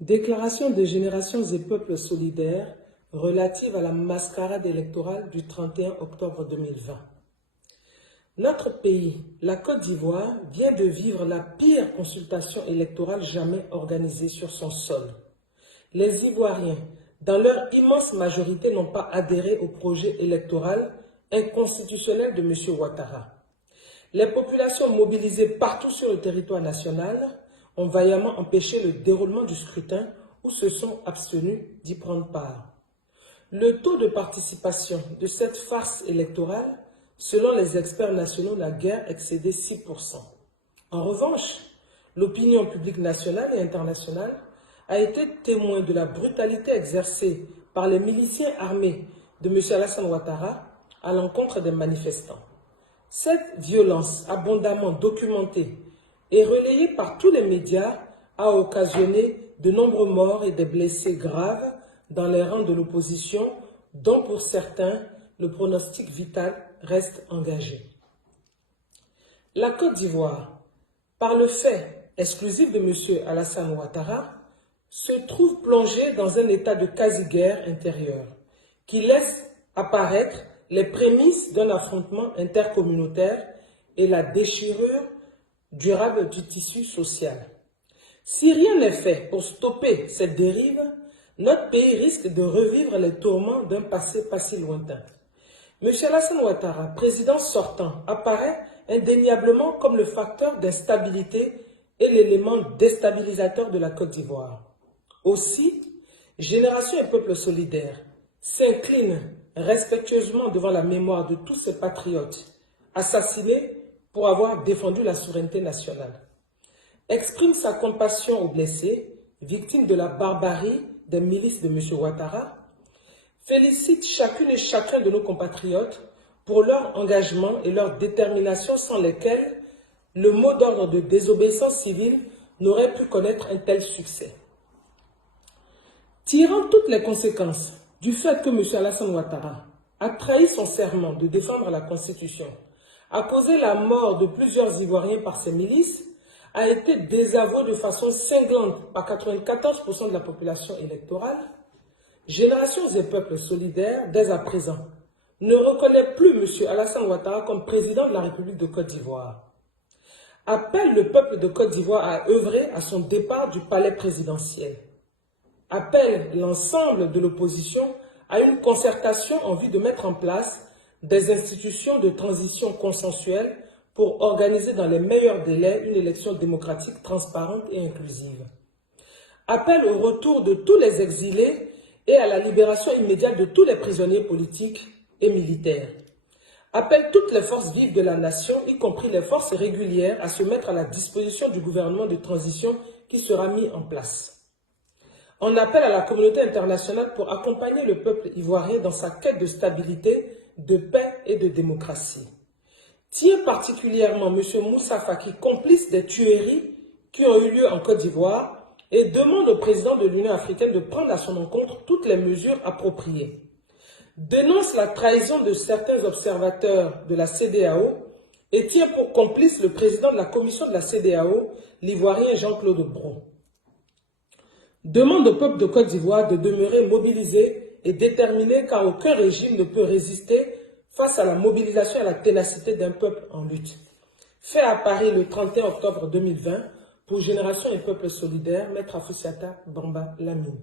Déclaration des générations et peuples solidaires relative à la mascarade électorale du 31 octobre 2020. Notre pays, la Côte d'Ivoire, vient de vivre la pire consultation électorale jamais organisée sur son sol. Les Ivoiriens, dans leur immense majorité, n'ont pas adhéré au projet électoral inconstitutionnel de M. Ouattara. Les populations mobilisées partout sur le territoire national ont vaillamment empêché le déroulement du scrutin ou se sont abstenus d'y prendre part. Le taux de participation de cette farce électorale, selon les experts nationaux, n'a guère excédé 6%. En revanche, l'opinion publique nationale et internationale a été témoin de la brutalité exercée par les miliciens armés de M. Alassane Ouattara à l'encontre des manifestants. Cette violence abondamment documentée et relayée par tous les médias a occasionné de nombreux morts et des blessés graves dans les rangs de l'opposition, dont pour certains, le pronostic vital reste engagé. La Côte d'Ivoire, par le fait exclusif de M. Alassane Ouattara, se trouve plongée dans un état de quasi-guerre intérieure qui laisse apparaître les prémices d'un affrontement intercommunautaire et la déchirure durable du tissu social. Si rien n'est fait pour stopper cette dérive, notre pays risque de revivre les tourments d'un passé pas si lointain. M. Alassane Ouattara, président sortant, apparaît indéniablement comme le facteur d'instabilité et l'élément déstabilisateur de la Côte d'Ivoire. Aussi, Génération et Peuple solidaires s'incline respectueusement devant la mémoire de tous ces patriotes assassinés pour avoir défendu la souveraineté nationale. Exprime sa compassion aux blessés, victimes de la barbarie des milices de M. Ouattara, félicite chacune et chacun de nos compatriotes pour leur engagement et leur détermination sans lesquels le mot d'ordre de désobéissance civile n'aurait pu connaître un tel succès. Tirant toutes les conséquences du fait que M. Alassane Ouattara a trahi son serment de défendre la Constitution, a causé la mort de plusieurs Ivoiriens par ses milices, a été désavoué de façon cinglante par 94% de la population électorale, Générations et Peuples solidaires, dès à présent, ne reconnaît plus M. Alassane Ouattara comme président de la République de Côte d'Ivoire. Appelle le peuple de Côte d'Ivoire à œuvrer à son départ du palais présidentiel. Appelle l'ensemble de l'opposition à une concertation en vue de mettre en place des institutions de transition consensuelle pour organiser dans les meilleurs délais une élection démocratique, transparente et inclusive. Appelle au retour de tous les exilés et à la libération immédiate de tous les prisonniers politiques et militaires. Appelle toutes les forces vives de la nation, y compris les forces régulières, à se mettre à la disposition du gouvernement de transition qui sera mis en place. On appelle à la communauté internationale pour accompagner le peuple ivoirien dans sa quête de stabilité, de paix et de démocratie. Tient particulièrement M. Moussa Faki, complice des tueries qui ont eu lieu en Côte d'Ivoire, et demande au président de l'Union africaine de prendre à son encontre toutes les mesures appropriées. Dénonce la trahison de certains observateurs de la CEDEAO et tient pour complice le président de la commission de la CEDEAO, l'Ivoirien Jean-Claude Brault. Demande au peuple de Côte d'Ivoire de demeurer mobilisé et déterminé car aucun régime ne peut résister face à la mobilisation et à la ténacité d'un peuple en lutte. Fait à Paris le 31 octobre 2020 pour Génération et Peuple solidaires, Maître Afoussiata Bamba Lamine.